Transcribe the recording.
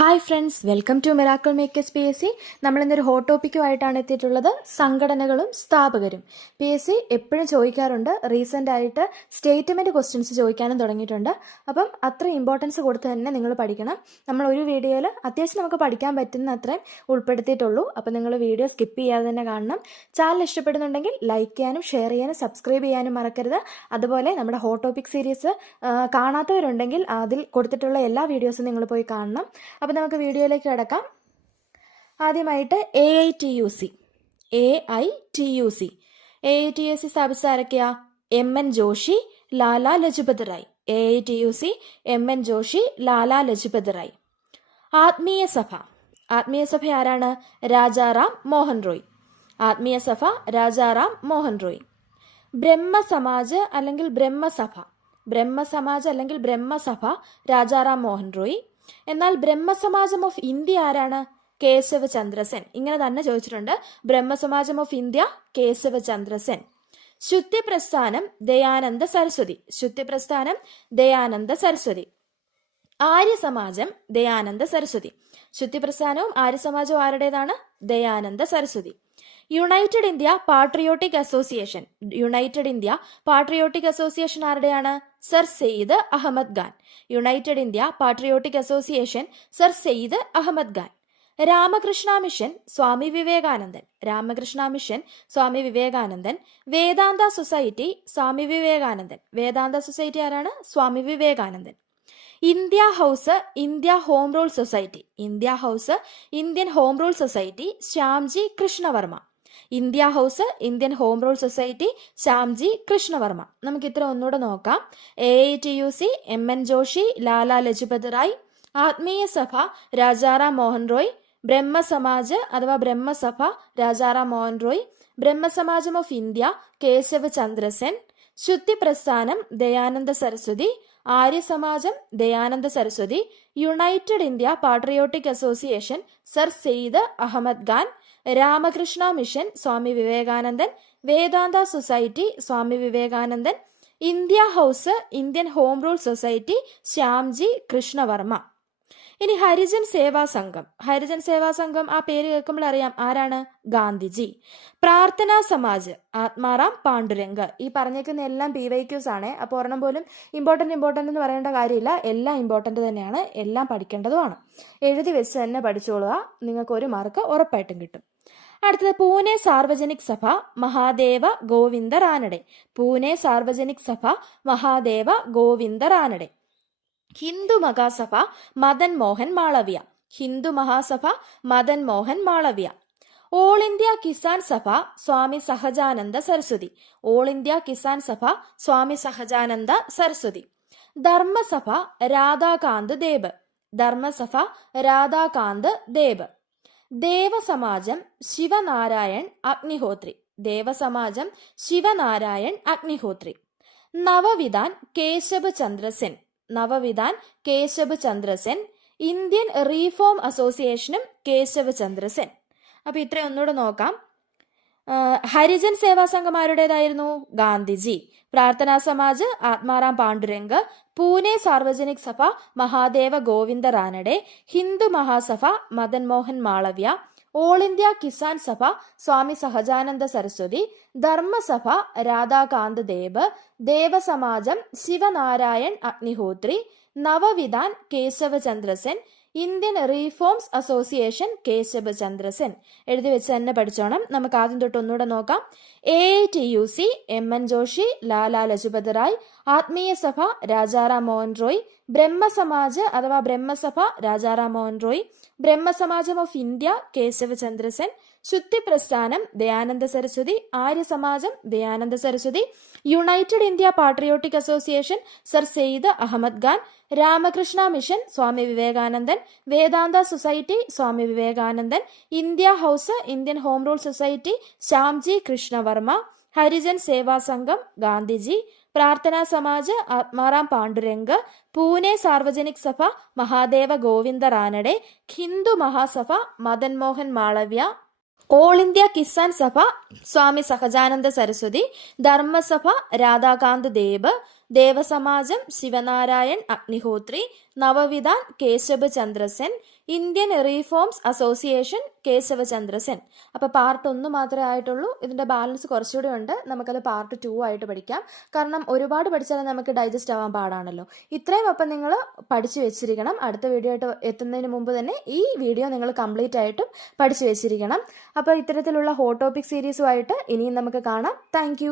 Hi friends welcome to miracle makers P S C നമ്മൾ ഇന്നൊരു hot ടോപ്പിക്കുമായിട്ടാണ് എത്തിയിട്ടുള്ളത് സംഘടനകളും സ്ഥാപകരും. പി എസ് സി എപ്പോഴും ചോദിക്കാറുണ്ട് റീസെന്റ് ആയിട്ട് സ്റ്റേറ്റ്മെന്റ് ക്വസ്റ്റ്യൻസ് ചോദിക്കാനും തുടങ്ങിയിട്ടുണ്ട്. അപ്പം അത്ര ഇമ്പോർട്ടൻസ് കൊടുത്ത് തന്നെ നിങ്ങൾ പഠിക്കണം. നമ്മൾ ഒരു വീഡിയോയിൽ അത്യാവശ്യം നമുക്ക് പഠിക്കാൻ പറ്റുന്ന അത്രയും ഉൾപ്പെടുത്തിയിട്ടുള്ളൂ. അപ്പം നിങ്ങൾ വീഡിയോ സ്കിപ്പ് ചെയ്യാതെ തന്നെ കാണണം. ചാനൽ ഇഷ്ടപ്പെടുന്നുണ്ടെങ്കിൽ ലൈക്ക് ചെയ്യാനും ഷെയർ ചെയ്യാനും സബ്സ്ക്രൈബ് ചെയ്യാനും മറക്കരുത്. അതുപോലെ നമ്മുടെ ഹോട്ട് ടോപ്പിക് സീരീസ് കാണാത്തവരുണ്ടെങ്കിൽ അതിൽ കൊടുത്തിട്ടുള്ള എല്ലാ വീഡിയോസും നിങ്ങൾ പോയി കാണണം. അപ്പോൾ നമുക്ക് വീഡിയോയിലേക്ക് കിടക്കാം. ആദ്യമായിട്ട് A I T U C A I T U C A I T U C സ്ഥാപിച്ച ആരൊക്കെയാ? M N Joshi Lala Lajpat Rai. A I T U C M N Joshi Lala Lajpat Rai. Atmiya Sabha. Atmiya സഭ ആരാണ്? രാജാറാം മോഹൻ റോയ്. ആത്മീയ സഭ രാജാറാം മോഹൻ റോയ്. ബ്രഹ്മസമാജ് അല്ലെങ്കിൽ ബ്രഹ്മസഭ. ബ്രഹ്മസമാജ് അല്ലെങ്കിൽ ബ്രഹ്മസഭ രാജാറാം മോഹൻ റോയ്. എന്നാൽ ബ്രഹ്മസമാജം of India ആരാണ്? കേശവ ചന്ദ്രസെൻ. ഇങ്ങനെ തന്നെ ചോദിച്ചിട്ടുണ്ട്. ബ്രഹ്മസമാജം ഓഫ് ഇന്ത്യ കേശവ ചന്ദ്രസെൻ. ശുദ്ധി പ്രസ്ഥാനം ദയാനന്ദ സരസ്വതി. ശുദ്ധി പ്രസ്ഥാനം ദയാനന്ദ സരസ്വതി. ആര്യ സമാജം ദയാനന്ദ സരസ്വതി. ശുദ്ധിപ്രസ്ഥാനവും ആര്യസമാജവും ആര്യ ആരുടേതാണ്? Dayananda Saraswati. United India patriotic association. United India patriotic association ആരുടെയാണ്? Sir Syed Ahmed Khan. United India patriotic association sir Syed Ahmed Khan. Ramakrishna mission Swami Vivekanandan. Ramakrishna mission Swami Vivekanandan. Vedanta society Swami Vivekanandan. Vedanta society ആരാണ്? Swami Vivekanandan. India house India home rule society. India house Indian home rule society Shyamji Krishnavarma. India house Indian home rule society Shyamji Krishnavarma. നമുക്ക് ഇത്ര ഒന്നുകൂടെ നോക്കാം. A I T U C M N Joshi Lala Lajpat Rai Atmiya Sabha Rajaram Mohan Roy Brahmo Samaj അഥവാ ബ്രഹ്മസഭ രാജാറാം മോഹൻ റോയ് ബ്രഹ്മസമാജം of India Keshav Chandrasen ശുദ്ധി പ്രസ്ഥാനം ദയാനന്ദ സരസ്വതി ആര്യസമാജം Dayananda Saraswati united India patriotic association sir Syed Ahmed Khan Ramakrishna mission Swami Vivekanandan Vedanta society Swami Vivekanandan India house Indian home rule society Shyamji Krishnavarma. ഇനി ഹരിജൻ സേവാ സംഘം. ഹരിജൻ സേവാ സംഘം ആ പേര് കേൾക്കുമ്പോൾ അറിയാം. ആരാണ്? ഗാന്ധിജി. പ്രാർത്ഥനാ സമാജ് ആത്മാറാം പാണ്ഡുരംഗ്. ഈ പറഞ്ഞേക്കുന്ന എല്ലാം പി വൈ ക്യൂസ് ആണ്. അപ്പോൾ ഒരെണ്ണം പോലും ഇമ്പോർട്ടന്റ് ഇമ്പോർട്ടന്റ് എന്ന് പറയേണ്ട കാര്യമില്ല. എല്ലാം ഇമ്പോർട്ടന്റ് തന്നെയാണ്. എല്ലാം പഠിക്കേണ്ടതുമാണ്. എഴുതി വെച്ച് തന്നെ പഠിച്ചോളുക. നിങ്ങൾക്ക് ഒരു മാർക്ക് ഉറപ്പായിട്ടും കിട്ടും. അടുത്തത് Pune Sarvajanik Sabha Mahadeva Govinda Ranade Pune Sarvajanik Sabha Mahadev Govind Ranade Hindu Mahasabha Madan Mohan Malaviya. Hindu Mahasabha Madan Mohan Malaviya. All India Kisan Sabha Swami Sahajanand Saraswati. All India Kisan Sabha Swami Sahajanand Saraswati. Dharmasabha Radhakant Deb. Dharmasabha Radhakant Deb. Dev Samaj Shivnarayan Agnihotri. ദേവസമാജം Shivnarayan Agnihotri. Navavidhan Keshav Chandrasen Navavidhan Keshav Chandrasen Indian reform അസോസിയേഷനും കേശവ് ചന്ദ്രസെൻ അപ്പോൾ ഇത്രയും ഒന്നുകൂടെ നോക്കാം. ഹരിജൻ സേവാ സംഘമാരുടേതായിരുന്നു? Gandhiji. Prarthana Samaj Atmaram Pandurang Pune Sarvajanik Sabha Mahadeva Govinda Ranade Hindu Mahasabha Madan Mohan Malaviya all India Kisan Sabha Swami Sahajananda Saraswati Dharma Sabha Radhakant Dev Dev Samaj Shivnarayan Agnihotri Navavidhan Keshava Chandrasen Indian Reforms Association Keshava Chandrasen എഴുതി വെച്ച് തന്നെ പഠിച്ചോണം. നമുക്ക് ആദ്യം തൊട്ട് ഒന്നുകൂടെ നോക്കാം. A T U C M N Joshi Lala Lajpat Rai Atmiya Sabha Rajaram Mohan Roy Brahmo Samaj അഥവാ ബ്രഹ്മസഭ രാജാറാം മോഹൻ റോയ് ബ്രഹ്മസമാജം ഓഫ് ഇന്ത്യ കേശവചന്ദ്രസൻ ശുദ്ധി പ്രസ്ഥാനം ദയാനന്ദ സരസ്വതി ആര്യ സമാജം Dayananda Saraswati United India Patriotic Association sir Syed Ahmad Khan Ramakrishna Mission Swami Vivekanandan Vedanta Society Swami Vivekanandan India House Indian Home Rule Society Shyamji Krishnavarma Harijan Seva Sangham Gandhiji Prarthana Samaj Atmaram Pandurang Pune Sarvajanik Sabha Mahadeva Govinda Ranade Hindu Mahasabha Madan Mohan Malaviya all India Kisan Sabha Swami Sahajananda Saraswati Dharma Sabha Radhakant Deb Dev Samaj Shivnarayan Agnihotri Navavidhan Keshava Chandrasen Indian reforms association Keshava Chandrasen അപ്പോൾ part ഒന്ന് മാത്രമേ ആയിട്ടുള്ളൂ. ഇതിന്റെ balance കുറച്ചുകൂടെ ഉണ്ട്. നമുക്കത് part two ആയിട്ട് പഠിക്കാം. കാരണം ഒരുപാട് പഠിച്ചാൽ നമുക്ക് ഡൈജസ്റ്റ് ആവാൻ പാടാണല്ലോ. ഇത്രയും അപ്പം നിങ്ങൾ പഠിച്ചു വെച്ചിരിക്കണം. അടുത്ത വീഡിയോ ആയിട്ട് എത്തുന്നതിന് മുമ്പ് തന്നെ ഈ വീഡിയോ നിങ്ങൾ കംപ്ലീറ്റ് ആയിട്ടും പഠിച്ചു വെച്ചിരിക്കണം. അപ്പോൾ ഇത്തരത്തിലുള്ള ഹോട്ട് ടോപ്പിക് സീരീസുമായിട്ട് ഇനിയും നമുക്ക് കാണാം. താങ്ക്